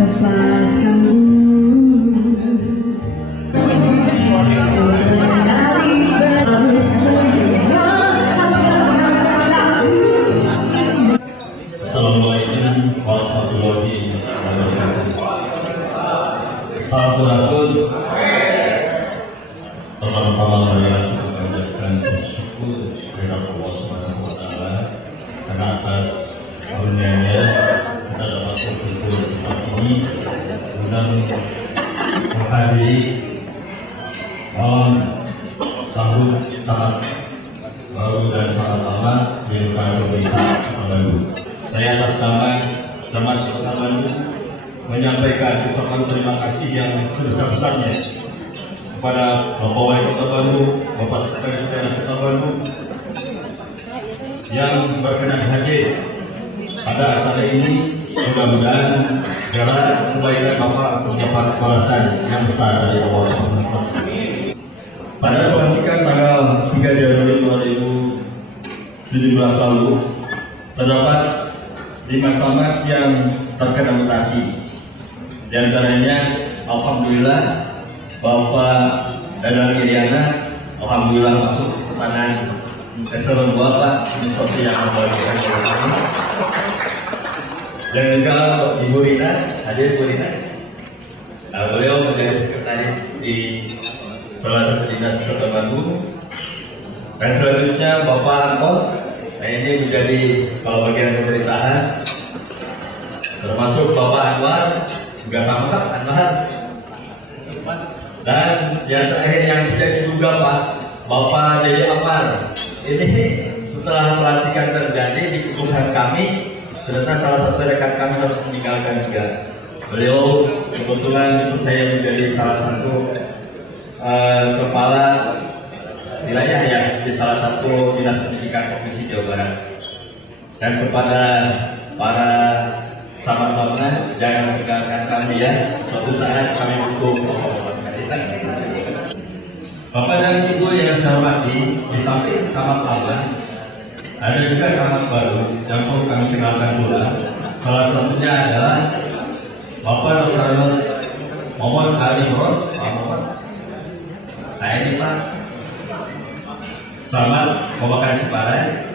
Assalamualaikum warahmatullahi wabarakatuh. Sampurasun. Pertama-tama saya mengucapkan bersyukur kepada Allah Subhanahu wa Ta'ala karena atas karunia-Nya kita dapat berkumpul di tempat ini guna menghadiri malam sambut sangat baru dan sangat lama yang pemerintah baru. Saya atas nama Jamaah Kota Bandung menyampaikan ucapan terima kasih yang sebesar-besarnya kepada Bapak Wali Kota Bandung, Bapak Sekretaris Daerah Kota Bandung yang berkenan hadir pada acara ini. Mudah-mudahan segala kebaikan Bapak mendapat balasan yang besar dari Allah SWT. Pada pelantikan tanggal 3 Januari 2017 lalu terdapat 5 camat yang terkena mutasi. Di antaranya alhamdulillah Bapak Dadang Iriana alhamdulillah masuk ke tangan eselon 2 Pak, seperti yang membagikan kami. Dan juga Ibu Rina, hadir Ibu Rina. Nah, beliau menjadi sekretaris di salah satu dinas Kota Bandung. Dan selanjutnya Bapak Anton, nah ini menjadi kalau bagian pemerintahan, termasuk Bapak Anwar juga sama Anwar. Dan yang terakhir yang tidak diduga Pak, Bapak Dedi Amar. Ini setelah pelantikan terjadi di kelurahan kami, ternyata salah satu rekan kami harus meninggalkan juga. Beliau kebetulan dipercaya menjadi salah satu kepala wilayah ya di salah satu dinas pendidikan Provinsi Jawa Barat. Dan kepada para sahabat-sahabat jangan meninggalkan kami ya, suatu saat kami butuh bapak-bapak sekalian. Bapak dan Ibu yang saya hormati, di samping camat lama ada juga camat baru yang perlu kami kenalkan pula. Salah satunya adalah Bapak Dr. Anus Muhammad Ali Imron. Nah ini Pak, selamat Bapak Ciparai.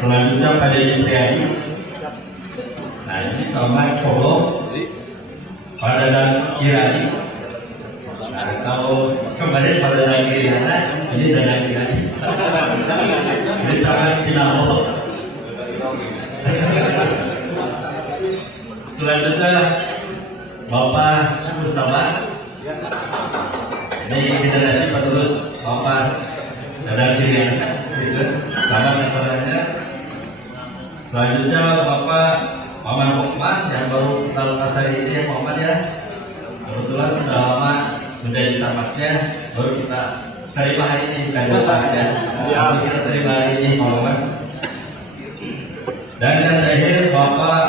Selanjutnya Pak Dedi Priadi. Nah ini camat Solo, Pak Dadang Kirani. Nah kalau kemarin Pak Dadang Kiriana, ini Dadang Kirani. Ini camat Cinamo. Selanjutnya Bapak Subur Sabah. Ini generasi penerus Bapak Dadang Kiriana. Sama masalahnya. Selanjutnya Bapak Maman Bokman yang baru kita lepas hari ini ya Muhammad ya. Kebetulan sudah lama menjadi camatnya, baru kita terima hari ini bukan lepas ya. Baru kita terima hari ini Muhammad. Dan yang terakhir Bapak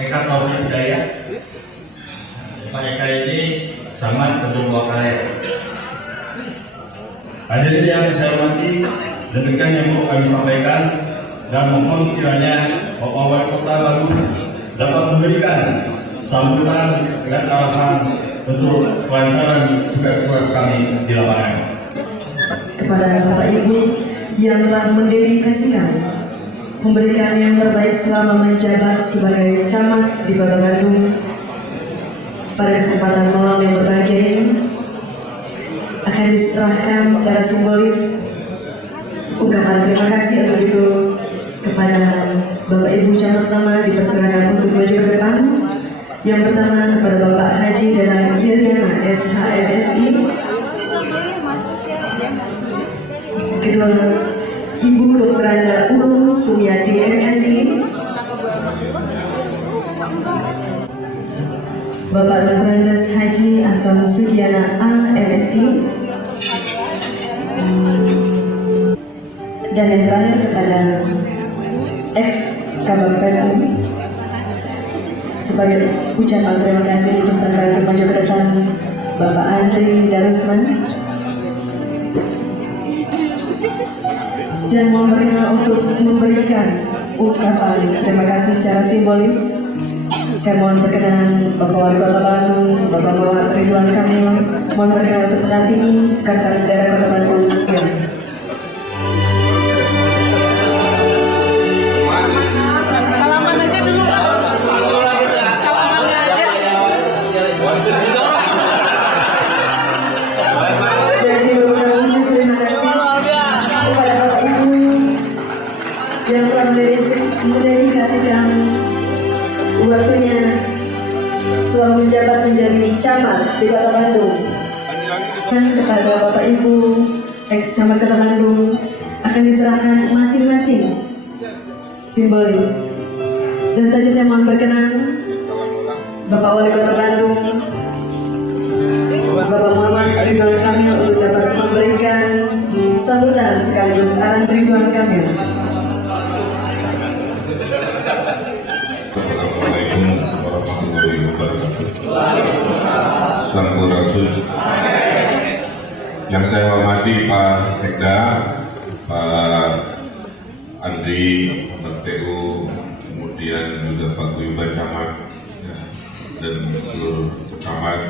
Eka Taufik Hidayat. Pak Eka ini camat Kedung Bawakale. Hadirin yang saya hormati, demikian yang mau kami sampaikan dan mohon kiranya Bapak Wali Kota Bandung dapat memberikan sambutan dan arahan untuk kelancaran tugas-tugas kami di lapangan. Kepada Bapak Ibu yang telah mendedikasikan memberikan yang terbaik selama menjabat sebagai camat di Kota Bandung, pada kesempatan malam yang berbahagia ini akan diserahkan secara simbolis ungkapan terima kasih untuk itu kepada Bapak Ibu camat lama dipersilakan untuk maju ke depan. Yang pertama kepada Bapak Haji Dadang Iriana SHMSI. Kedua Ibu Dr. Anda Ulum Sumiati MSI. Bapak Dr. Andes Haji Anton Sugiana A MSI. Dan yang terakhir kepada ex Kabag PMU sebagai ucapan terima kasih dipersilakan untuk maju ke depan Bapak Andri Darusman dan memberikan untuk memberikan ungkapan terima kasih secara simbolis Kami mohon berkenan Bapak Wali Kota Bandung, Bapak Muhammad Ridwan Kamil, mohon berkenan untuk mendampingi Sekretaris Daerah Kota Bandung. Ya. Jadi mengucapkan terima kasih kepada Bapak Ibu yang telah mendedikasikan waktunya selama menjabat menjadi camat di Kota Bandung. Dan kepada Bapak Ibu ex camat Kota Bandung akan diserahkan masing-masing simbolis. Dan selanjutnya mohon berkenan Bapak Wali Kota Bandung, Bapak Muhammad Ridwan Kamil untuk dapat memberikan sambutan sekaligus arahan Ridwan Kamil. Assalamualaikum warahmatullahi wabarakatuh. Sampurasun. Yang saya hormati Pak Sekda, Pak Andri, Pak TU, kemudian juga Pak Guyuban Camat, ya, dan seluruh camat,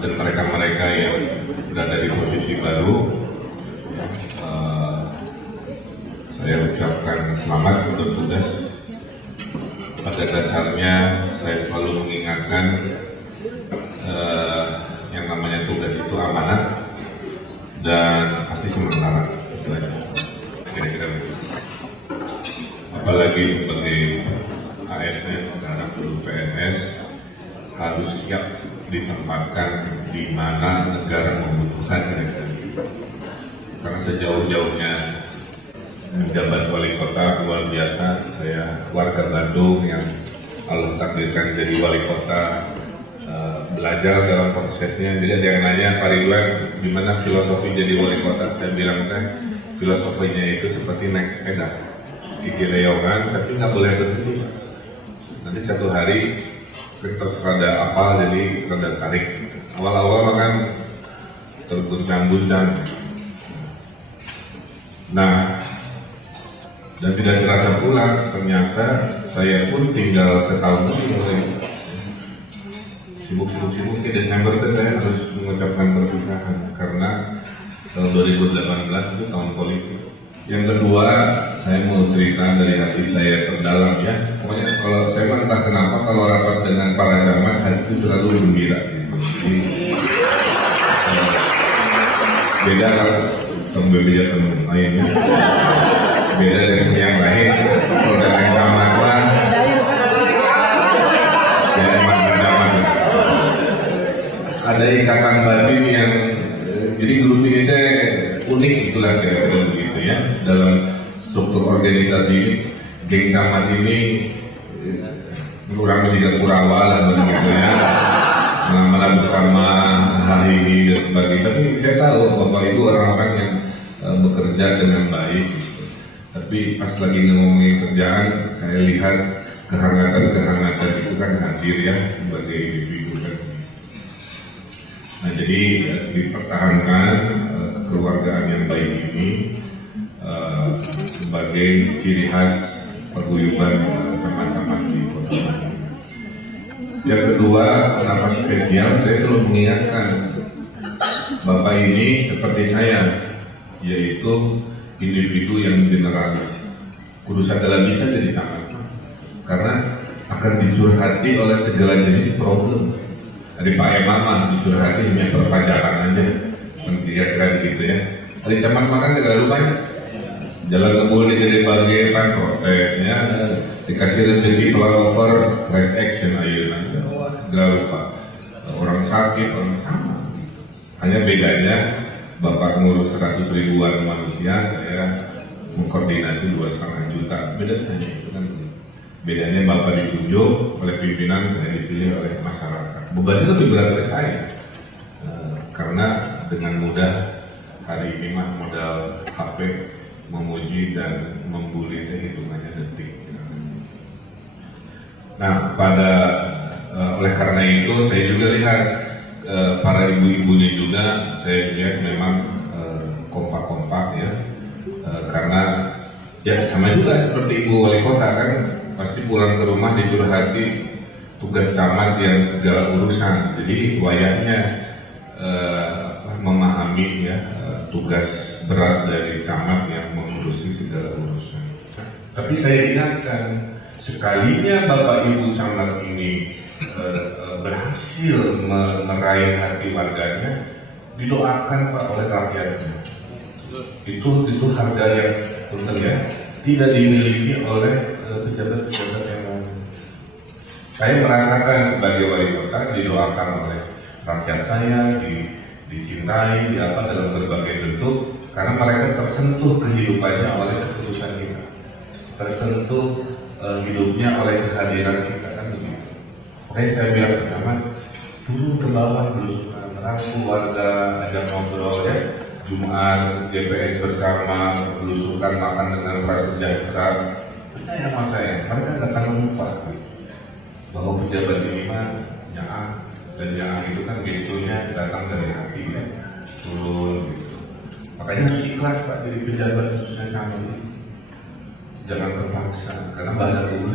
dan mereka-mereka yang berada di posisi baru. Saya ucapkan selamat untuk tugas. Pada dasarnya saya selalu mengingatkan yang namanya tugas itu amanat dan pasti sementara. Kira-kira begitu. Apalagi sebagai ASN sekarang dulu PNS harus siap ditempatkan di mana negara membutuhkan mereka. Karena sejauh-jauhnya menjabat wali kota luar biasa, saya warga Bandung yang Allah takdirkan jadi wali kota, belajar dalam prosesnya. Jadi ada yang nanya, Pak Ridwan, gimana filosofi jadi wali kota? Saya bilang kan filosofinya itu seperti naik sepeda, gigi leongan tapi nggak boleh berhenti. Nanti satu hari terus rada apal jadi rada tarik. Awal-awal kan terguncang-guncang. Nah, dan tidak terasa pula, ternyata saya pun tinggal setahun lagi mulai sibuk di Desember itu saya harus mengucapkan perpisahan karena tahun 2018 itu tahun politik. Yang kedua, saya mau cerita dari hati saya terdalam ya. Pokoknya kalau saya entah kenapa kalau rapat dengan para camat hati itu selalu gembira gitu. Jadi beda kalau temen lainnya. Beda dengan yang lain, kalau dengan camat lah, ya emang camat. Ada ikatan batin yang, jadi grup ini teh unik itulah kira-kira begitu ya. Dalam struktur organisasi ini, geng camat ini kurang juga kurawa lah begitu ya. Malam-malam bersama hari ini dan sebagainya. Tapi saya tahu Bapak Ibu orang-orang yang bekerja dengan baik. Tapi pas lagi ngomongin kerjaan, saya lihat kehangatan itu kan hadir ya sebagai individu kan. Nah jadi dipertahankan kekeluargaan yang baik ini sebagai ciri khas paguyuban sama-sama di Kota Bandung. Yang kedua, kenapa spesial? Saya selalu mengingatkan Bapak ini seperti saya, yaitu individu yang generalis. Kudu segala bisa jadi camat karena akan dicurhati oleh segala jenis problem. Dari Pak Emama dicurhati hanya perpajakan aja, kira-kira begitu ya. Dari camat makan segala lumayan. Jalan kebun jadi bagai pan protesnya, dikasih rezeki flyover, class action ayeuna. Segala lupa. Orang sakit, orang sama. Hanya bedanya Bapak ngurus 100 ribuan manusia, saya mengkoordinasi 2,5 juta. Bedanya itu kan. Bedanya Bapak ditunjuk oleh pimpinan, saya dipilih oleh masyarakat. Bebannya lebih berat ke saya, karena dengan mudah hari ini mah modal HP memuji dan membuli itu hitungannya detik. Nah, oleh karena itu saya juga lihat para ibu-ibunya juga saya lihat memang kompak-kompak ya, karena ya sama juga seperti Ibu Wali Kota kan, pasti pulang ke rumah dicurhati tugas camat yang segala urusan. Jadi wayahnya memahami ya tugas berat dari camat yang mengurusi segala urusan. Tapi saya ingatkan, sekalinya Bapak Ibu camat ini berhasil meraih hati warganya, didoakan Pak oleh rakyatnya. Itu harga yang punten ya, tidak dimiliki oleh pejabat-pejabat yang lain. Saya merasakan sebagai wali kota didoakan oleh rakyat saya, dicintai, dalam berbagai bentuk, karena mereka tersentuh kehidupannya oleh keputusan kita, tersentuh hidupnya oleh kehadiran kita, kan begitu. Makanya saya bilang pertama, turun ke bawah dulu, merangkul warga, ajak ngobrol ya, Jumat, GPS bersama, belusukan makan dengan prasejahtera. Percaya sama saya, mereka nggak akan lupa bahwa pejabat ini mah nyaah, dan nyaah itu kan gestonya datang dari hati ya, turun gitu. Makanya harus ikhlas Pak jadi pejabat khususnya sama ini. Jangan terpaksa, karena bahasa tubuh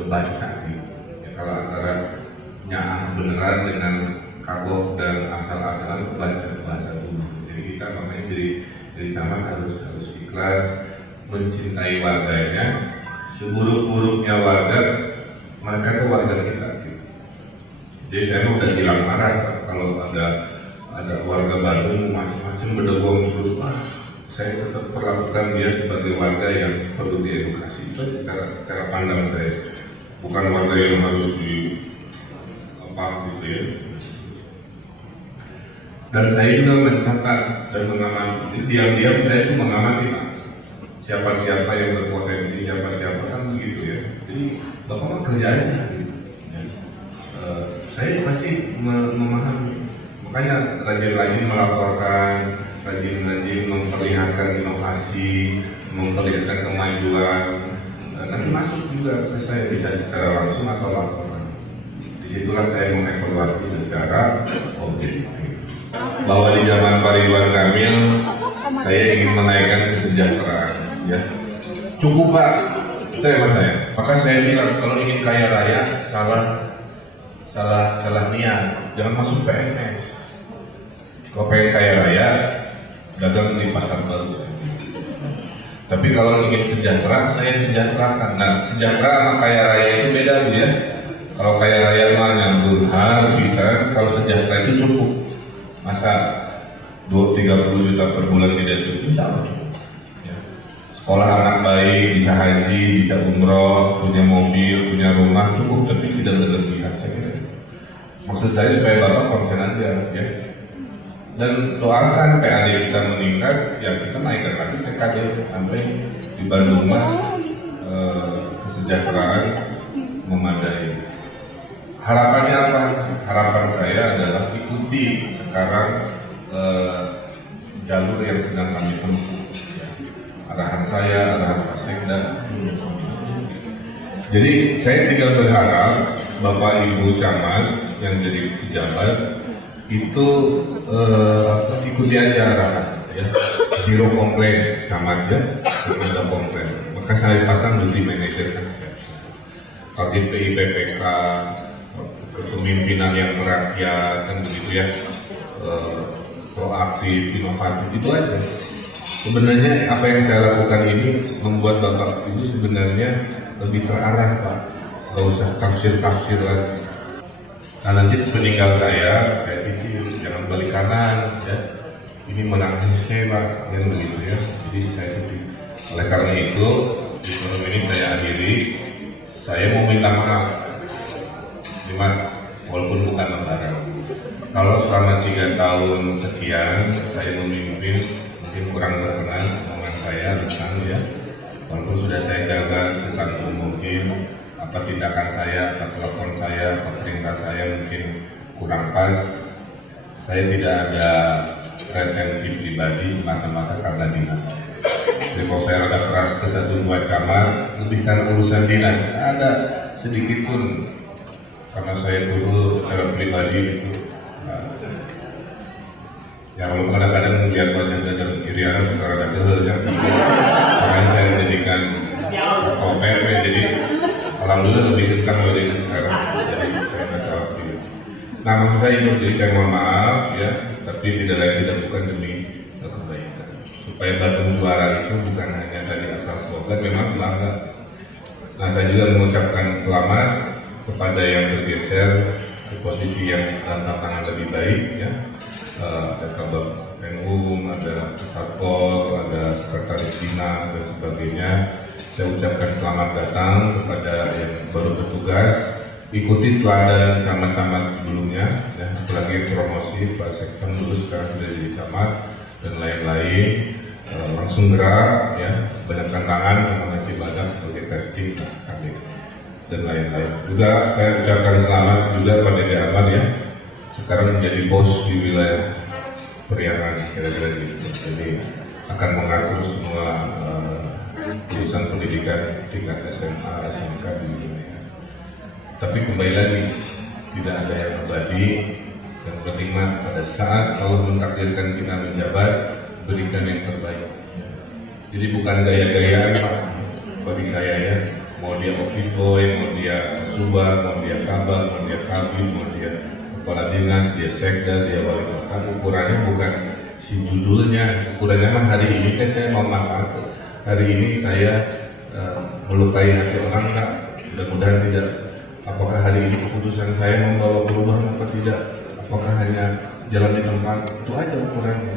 kebaca gitu. Ya, kalau antara nyaah beneran dengan kagok dan asal-asalan kebaca bahasa tubuh. Jadi kita makanya jadi camat harus ikhlas, mencintai warganya. Seburuk-buruknya warga, mereka itu warga kita gitu. Jadi saya udah hilang marah kalau ada warga Bandung macam-macam berdegong terus, saya tetap perlakukan dia sebagai warga yang perlu diedukasi. Itu cara pandang saya, bukan warga yang harus gitu ya. Dan saya juga mencatat dan mengamati, diam-diam saya itu mengamati siapa-siapa yang berpotensi, siapa-siapa kan begitu ya. Jadi Bapak mah kerjanya gitu. Ya. Saya pasti memahami, makanya rajin-rajin melaporkan, rajin-rajin memperlihatkan inovasi, memperlihatkan kemajuan. Nanti masuk juga ke saya, bisa secara langsung atau laporan. Disitulah saya mengevaluasi secara objektif. Bahwa di zaman Pak Ridwan Kamil, saya ingin menaikkan kesejahteraan. Ya, cukup Pak, percaya sama saya. Maka saya bilang kalau ingin kaya raya, salah niat, jangan masuk PNS. Kalau pengen kaya raya, dagang di pasar baru saya. Tapi kalau ingin sejahtera, saya sejahterakan. Nah, sejahtera sama kaya raya itu beda Bu ya. Kalau kaya raya mah nyambung bisa, kalau sejahtera itu cukup. Masa 30 juta per bulan tidak cukup, bisa apa cukup? Ya. Sekolah anak baik, bisa haji, bisa umroh, punya mobil, punya rumah, cukup, tapi tidak berlebihan saya kira. Maksud saya supaya Bapak konsen aja ya. Dan doakan PAD kita meningkat, ya kita naikkan lagi CKD sampai di Bandung kesejahteraan memadai. Harapannya apa? Harapan saya adalah ikuti sekarang jalur yang sedang kami tempuh. Arahan saya, arahan Pak Sekda. Jadi saya tinggal berharap Bapak Ibu camat yang jadi pejabat itu ikuti aja arahan ya. Zero komplain camatnya, tidak ada komplain. Maka saya pasang duty manager kan siap-siap. Kadif PIPPK, kepemimpinan yang merakyat kan begitu ya, proaktif, inovatif, itu aja. Sebenarnya apa yang saya lakukan ini membuat Bapak Ibu sebenarnya lebih terarah Pak, nggak usah tafsir lagi. Nah nanti sepeninggal saya pikir jangan balik kanan ya, ini menangis Pak, yang begitu ya. Jadi saya pikir, oleh karena itu di forum ini saya akhiri, saya mau minta maaf. Mas, walaupun bukan lebaran, kalau selama 3 tahun sekian saya memimpin mungkin kurang berkenan omongan saya tentang ya, walaupun sudah saya jaga sesantun mungkin, apa tindakan saya, apa telepon saya, apa perintah saya mungkin kurang pas. Saya tidak ada pretensi pribadi semata-mata karena dinas. Jadi kalau saya rada keras ke 1-2 camat, lebih karena urusan dinas, ada sedikit pun karena saya dulu secara pribadi itu ya kalau kadang-kadang melihat wajah Dadang Iriana suka rada kehel ya, makanya saya menjadikan KPP. Jadi alhamdulillah lebih kencang dari sekarang, jadi saya nggak salah pilih. Nah, maksud saya itu, jadi saya mohon maaf ya, tapi tidak lain tidak bukan demi kebaikan. Supaya Bandung juara itu bukan hanya dari asal slogan, memang bangga. Nah, saya juga mengucapkan selamat kepada yang bergeser ke posisi yang dalam tantangan lebih baik ya. Ada Kabak Penum, ada Satpol, ada Sekretaris Dinas dan sebagainya. Saya ucapkan selamat datang kepada yang baru bertugas. Ikuti teladan camat-camat sebelumnya, ya, apalagi promosi Pak Sekjen dulu sekarang sudah jadi camat dan lain-lain. Langsung gerak, ya, banyakkan tangan sama Cibadak sebagai testing kami dan lain-lain. Juga saya ucapkan selamat juga pada Dede Ahmad ya, sekarang menjadi bos di wilayah Periangan kira-kira gitu. Jadi akan mengatur semua jurusan pendidikan tingkat SMA, SMK di dunia. Tapi kembali lagi, tidak ada yang abadi. Yang penting mah pada saat Allah mentakdirkan kita menjabat, berikan yang terbaik. Jadi bukan gaya-gayaan Pak bagi saya ya. Mau dia office boy, mau dia subang, mau dia kabak, mau dia kabin, mau dia kepala dinas, dia sekda, dia wali kota. Ukurannya bukan si judulnya, ukurannya mah hari ini saya mau manfaat. Hari ini saya melukai hati orang enggak? Mudah-mudahan tidak. Apakah hari ini keputusan saya membawa perubahan atau tidak? Apakah hanya jalan di tempat? Itu aja ukurannya.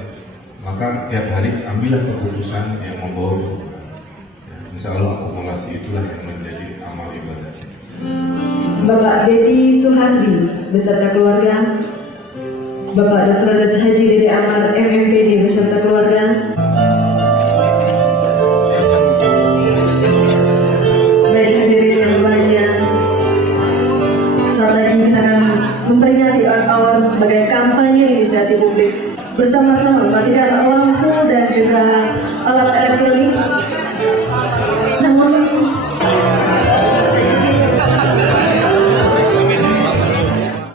Maka tiap hari ambillah keputusan yang membawa perubahan. Ya, insya Allah akumulasi itulah yang menjadi amal ibadah. Bapak Dedi Suhardi beserta keluarga, Bapak Dr. Andes Haji Dede Ahmad MMPD beserta keluarga, baik hadirin yang berbahagia, saat lagi kita akan memperingati Earth Hour sebagai kampanye inisiasi publik bersama-sama mematikan lampu dan juga alat elektronik